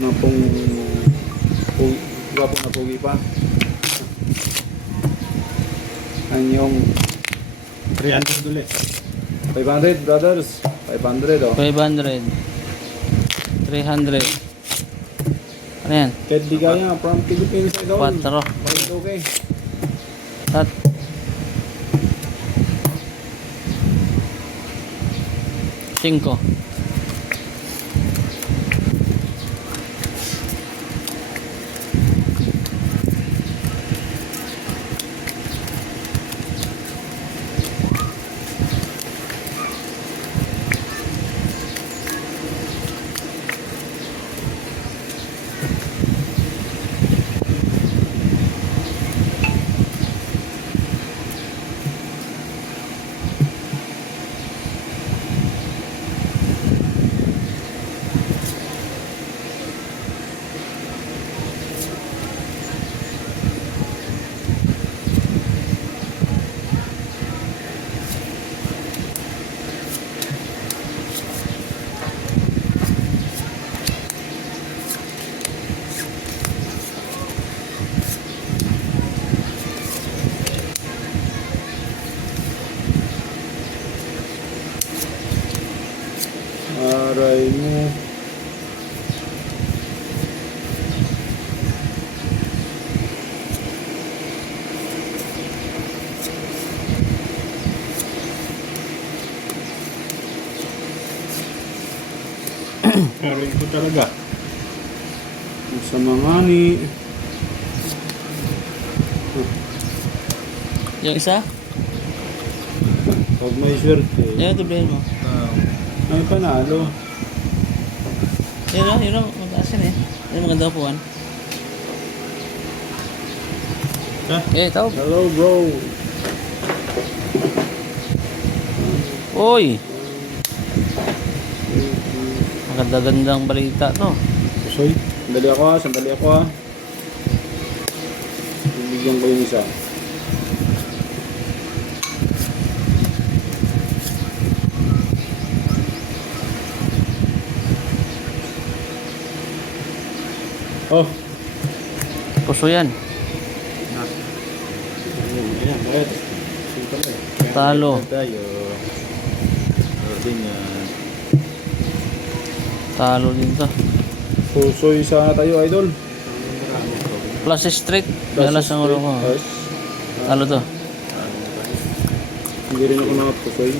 na pong gwapong na pogi pa. Ang yung 300 ulit. 500 brothers. 500 oh. 500. 300. Ano yan? Kahit di kaya from Philippines idol. 4. Kahit okay. At 5. Aray mo. Aray ko talaga. Sa mga ni. Yung isa? Pag may swerte. Yan, tiblihin mo. May panalo. Yun o, yun o. Mataas yun eh. Yan, maganda upuan. Tawag. Hello bro. Uy! Maganda-gandang balita to. Soy, sandali ako ha. Sandali ako ha. Bibigyan ko yung isa. Oh. Puso yan. Ayan, bakit? Talo. Tayo. Din yan. Talo din to. Pusoy sana tayo idol. Plus street. Nalas ang ulo ko. Yes. Talo to. Hindi rin ako nakapusoy.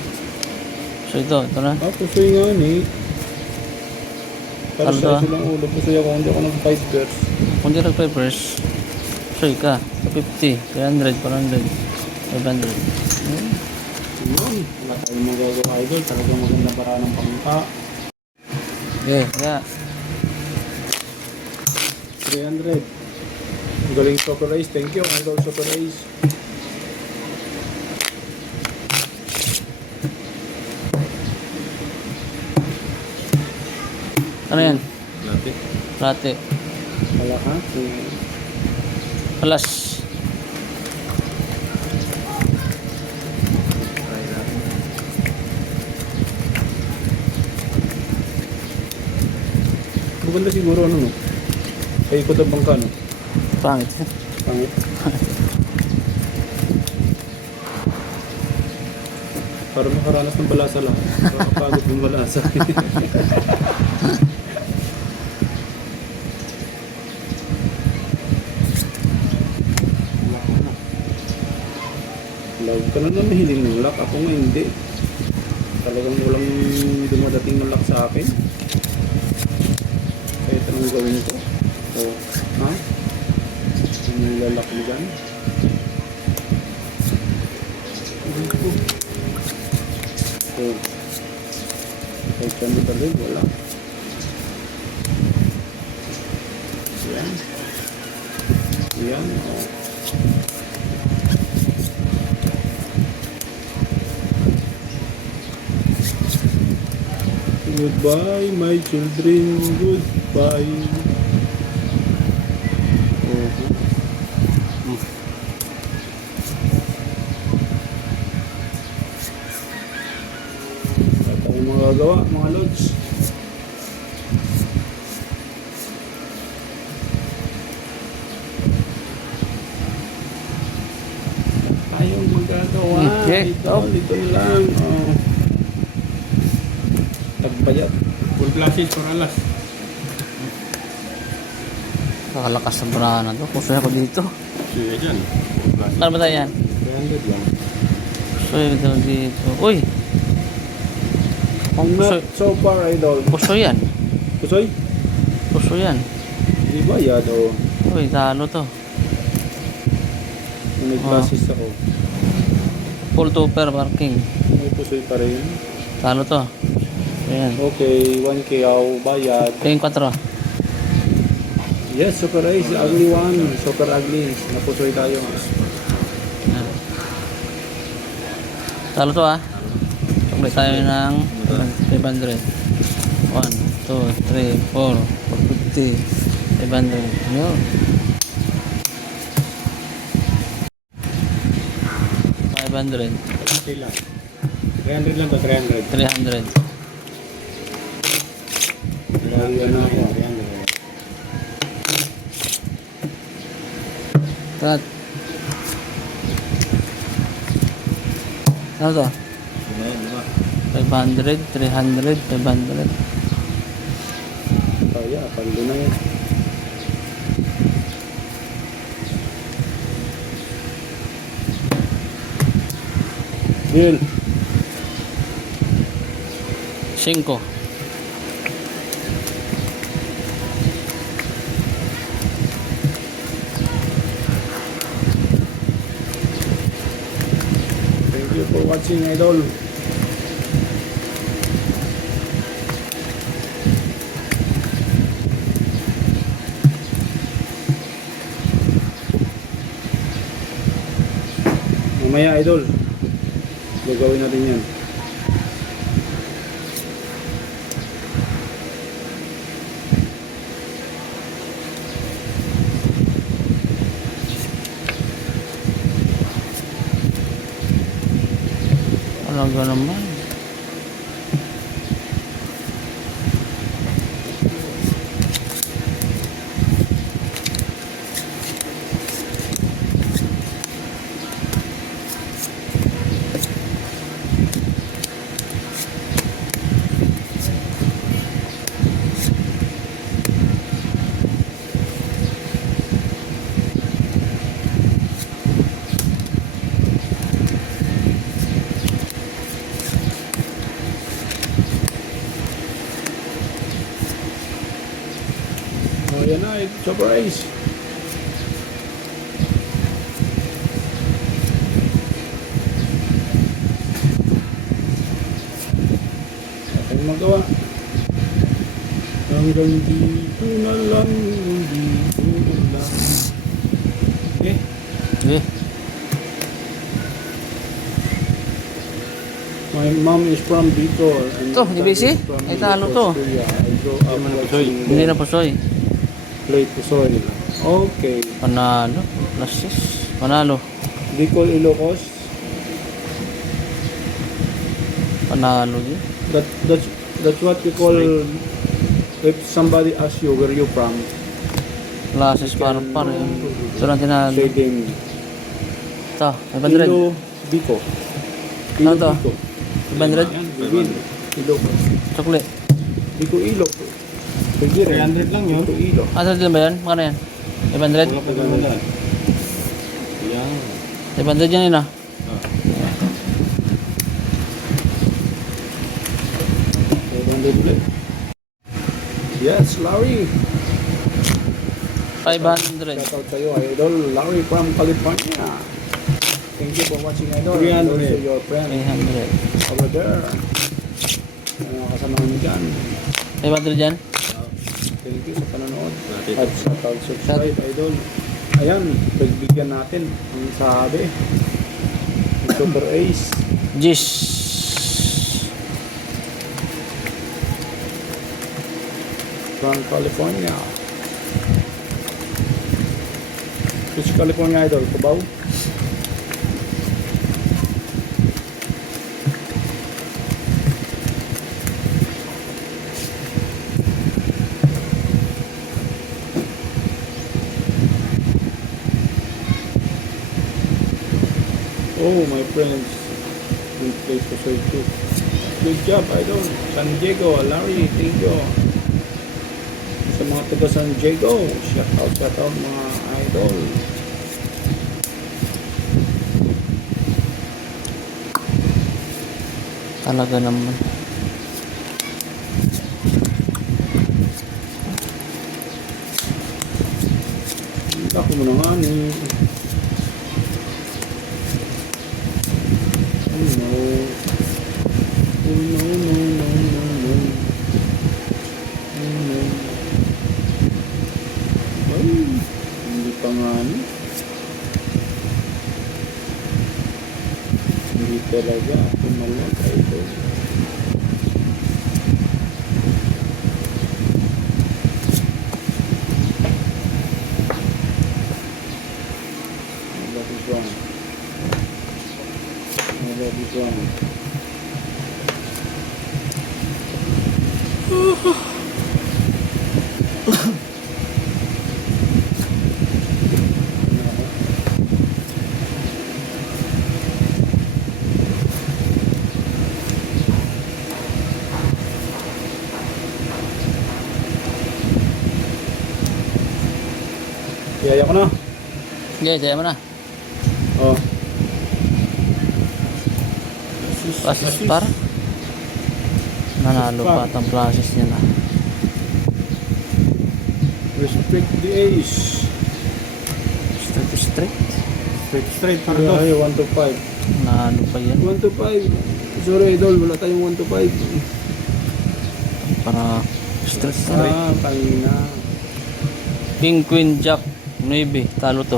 So ito na. Pusoy nga ni. Para Ano to, sa ah? silang ulo. Pusoy ako. Hindi ako nag-5 pairs. Kung di nag-papers, soy ka. 50, 300, 400, 500. Yun. Wala tayong magagawa idol. Talagang maganda para ng pangka. Okay, kaya. 300. Ang galing Soccer Race. Thank you idol Soccer Race. Ano yan? Lapit. Plate. Wala ka? Plus. Try natin. Maganda siguro ano no? Paikot ang bangka no? Pangit. Pangit. Para makaranas ng balasa lang. Nakakapagod ng balasa. Love ka na naman hiling ng lock. Ako nga hindi. Talagang walang dumadating ng lock sa akin. Kahit anong gawin ko. O, ha? Ano nilalak mo dyan? So, kahit yan mo talaga, wala. Yan. Yan, o. Goodbye, my children. Goodbye. Wala tayong magagawa, mga lods. Okay, Idol. Ito na lang. Oh. Nagbayat. Full classes for alas. Nakalakas ng banana to. Pusoy ako dito. Sige dyan. Full classes. Ano ba tayo yan? 300 lang. Pusoy daw dito. Uy! Not so far, Idol. Pusoy yan. Pusoy? Pusoy yan. Di ba yan, o? Uy, talo to. May classes ako. Full topper parking. May pusoy pa rin. Talo to. Ayan. Okay, 1K ako bayad. Tingin 4. Yes, super ice. Ugly one. Super ugly. Napusoy tayo. Ayan. Talo to ah. Tumbay tayo ng 500. 1, 2, 3, 4, 450, 500. Yun. 500. Okay lang. 300 lang to, 300. 300. Ayan na ako. 300. Cut. Ano to? 500, 300, 500. Kaya, palo na yan. Deal. 5. Thank you for watching, Idol. Mamaya, Idol. Gagawin natin yan. Talaga naman. Oh, yan na. Surprise. Ang magawa. Hanggang dito na lang. Dito na lang. Eh, Eh, my mom is from Bicol. And To, my dad ABC? is from Ay, talo Bicol, to. Australia. I grew up watching hindi na pusoy. play pusoy. Okay. Panalo. Lasis. Panalo. Bicol, Ilocos. Panalo din. That's what we call if somebody asks you where you from. Lasis par yun. Ito lang tinalo. Say them. Ito, 500. Ilo, Bico. Ano to? Bico. 500? Yan, Bigin. Ilocos. Sukli. Bico, Ilocos. Pwede rin. 300 lang yun. Bico, Ilo. Asa din ba yan? Magkano yan? 500? Wala pa wala. Yan. 500 yan yun ah. Yes, Larry. 500. Shout out sa'yo, Idol. Larry from California. Thank you for watching, Idol. 300. And also your friend 300. over there. Ano kasama mo dyan. 500 yan? Thank you sa panonood. Natin. At sa subscribe, Idol. Ayan, pagbigyan natin ang sabi. Super Ace. Jis. From California. Which California, Idol? Cubao? Oh, my friends. Good place to serve too. Good job, idol. San Diego, Larry, thank you. Sa mga taga San Diego, shout out mga idol. Talaga naman. Ako mo na nga ni. Oh no. Oh no, no, no, no, no. Oh no. Ay, hindi pa nga ni. Hindi talaga ako malag idol. What is wrong? What is wrong? Yaya ko na. Okay, saya mo na. Oh. Process par. Nanalo pa at ang process niya na. Respect the ace. Straight to straight. Straight para Para dos. 1 to 5. Nanalo pa yan. 1 to 5. Sorry idol, wala tayong 1 to 5. Para straight straight. Ah, kanina. King, Queen, Jack, 9. Talo to.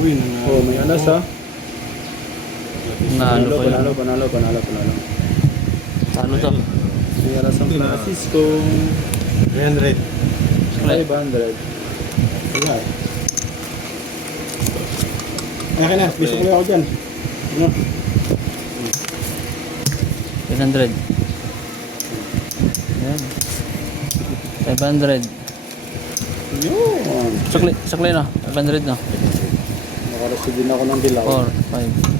Uy, nanalo. Oh, may alas ha. Nanalo pa yan. Panalo. Talo to. May alas ang Francisco. 300. 500. Wala. Akin na, gusto ko lang ako dyan. Ano? 800. Yan. 500. Yun. Sakli na. 500 na. Nakaresin din ako ng dilaw. 4, 5.